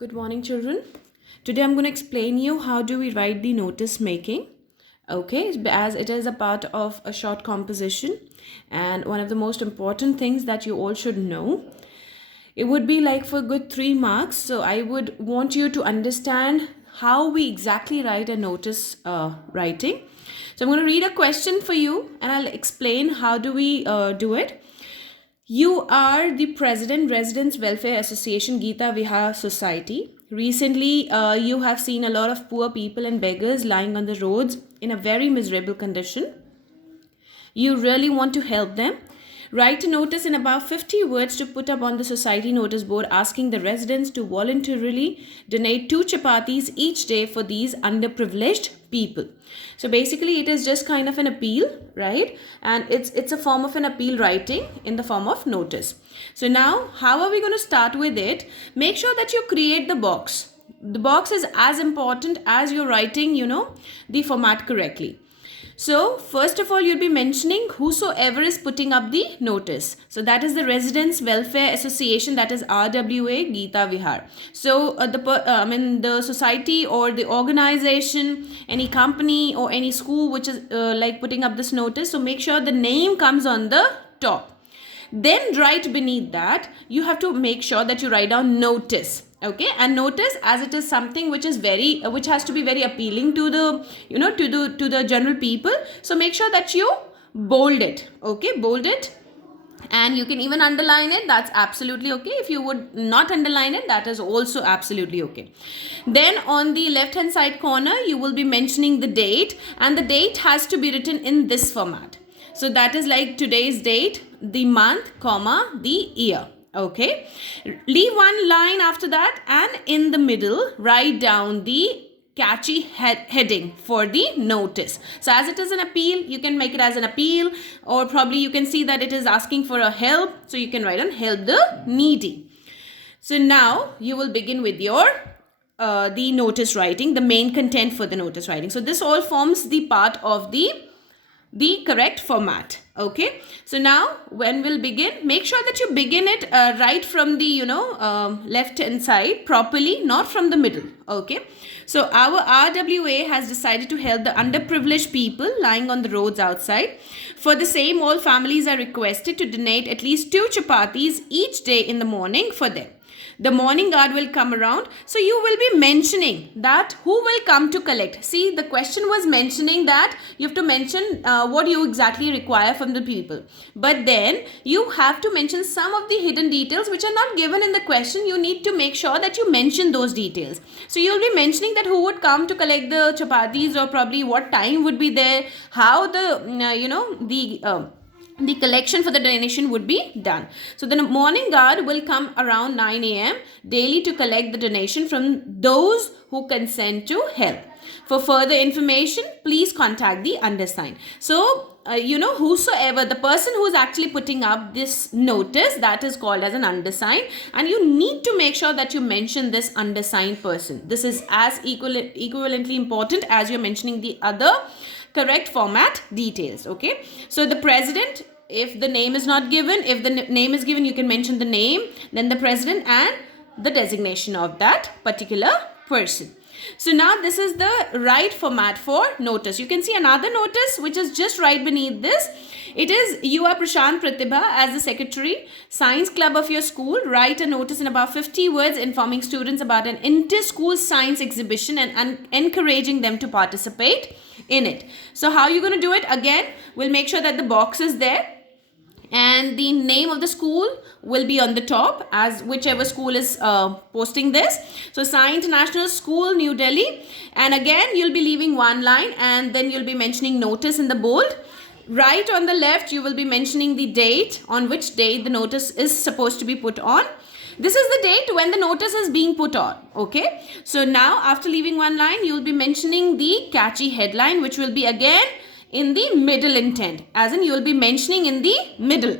Good morning, children. Today I'm going to explain you how do we write the notice making. Okay, as it is a part of a short composition and one of the most important things that you all should know. It would be like for good 3 marks. So I would want you to understand how we exactly write a notice writing. So I'm going to read a question for you and I'll explain how do we do it. You are the President, Residents Welfare Association, Geeta Vihar Society. Recently, you have seen a lot of poor people and beggars lying on the roads in a very miserable condition. You really want to help them. Write a notice in about 50 words to put up on the society notice board asking the residents to voluntarily donate 2 chapatis each day for these underprivileged people. So basically it is just kind of an appeal, right? And it's a form of an appeal writing in the form of notice. So now how are we going to start with it? Make sure that you create the box. The box is as important as you're writing, the format correctly. So first of all, you'll be mentioning whosoever is putting up the notice. So that is the Residents Welfare Association, that is RWA Geeta Vihar. So the society or the organization, any company or any school which is like putting up this notice. So make sure the name comes on the top. Then right beneath that, you have to make sure that you write down notice. Okay, and notice, as it is something which is which has to be very appealing to the to the general people. So make sure that you bold it. Okay, bold it, and you can even underline it. That's absolutely okay. If you would not underline it, that is also absolutely okay. Then on the left hand side corner, you will be mentioning the date, and the date has to be written in this format. So that is like today's date, the month, comma, the year. Okay, leave one line after that, and in the middle write down the catchy heading for the notice. So as it is an appeal, you can make it as an appeal, or probably you can see that it is asking for a help, so you can write on help the needy. So now you will begin with your the notice writing, the main content for the notice writing. So this all forms the part of the correct format. Okay, so now when we'll begin, make sure that you begin it right from the left hand side properly, not from the middle. Okay, so our RWA has decided to help the underprivileged people lying on the roads outside. For the same, all families are requested to donate at least 2 chapatis each day in the morning for them. The morning guard will come around. So you will be mentioning that who will come to collect. See, the question was mentioning that you have to mention what you exactly require from the people. But then you have to mention some of the hidden details which are not given in the question. You need to make sure that you mention those details. So you'll be mentioning that who would come to collect the chapatis, or probably what time would be there, how the collection for the donation would be done. So the morning guard will come around 9 a.m. daily to collect the donation from those who consent to help. For further information, please contact the undersigned. So whosoever, the person who is actually putting up this notice, that is called as an undersigned, and you need to make sure that you mention this undersigned person. This is as equivalently important as you're mentioning the other correct format details. Okay, so the president, if the name is not given, if the name is given, you can mention the name, then the president, and the designation of that particular person. So now this is the right format for notice. You can see another notice which is just right beneath this. It is, you are Prashant Pratibha as the secretary, science club of your school. Write a notice in about 50 words informing students about an inter-school science exhibition and encouraging them to participate in it. So how are you going to do it? Again, we'll make sure that the box is there, and the name of the school will be on the top, as whichever school is posting this. So Sai International School, New Delhi. And again, you'll be leaving one line, and then you'll be mentioning notice in the bold. Right on the left, you will be mentioning the date, on which date the notice is supposed to be put on. This is the date when the notice is being put on. Okay, so now after leaving one line, you will be mentioning the catchy headline, which will be again in the middle intent, as in you will be mentioning in the middle.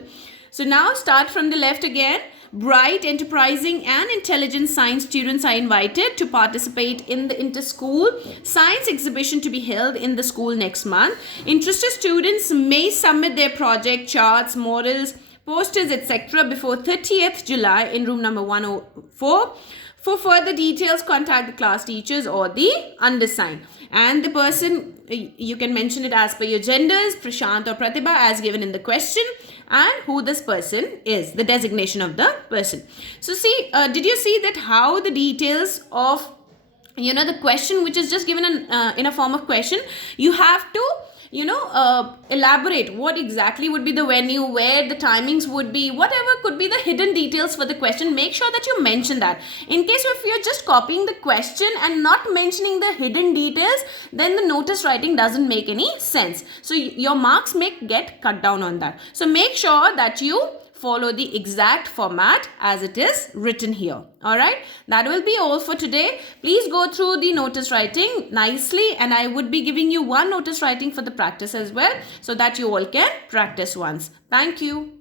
So now start from the left again. Bright, enterprising and intelligent science students are invited to participate in the inter-school science exhibition to be held in the school next month. Interested students may submit their project, charts, models, posters, etc. before 30th July in room number 104. For further details, contact the class teachers or the undersigned. And the person, you can mention it as per your genders, Prashant or Pratibha, as given in the question, and who this person is, the designation of the person. So see, did you see that how the details of, the question which is just given in a form of question, you have to elaborate what exactly would be the venue, where the timings would be, whatever could be the hidden details for the question. Make sure that you mention that. In case if you're just copying the question and not mentioning the hidden details, then the notice writing doesn't make any sense. So your marks may get cut down on that. So make sure that you follow the exact format as it is written here. All right, that will be all for today. Please go through the notice writing nicely, and I would be giving you one notice writing for the practice as well, so that you all can practice once. Thank you.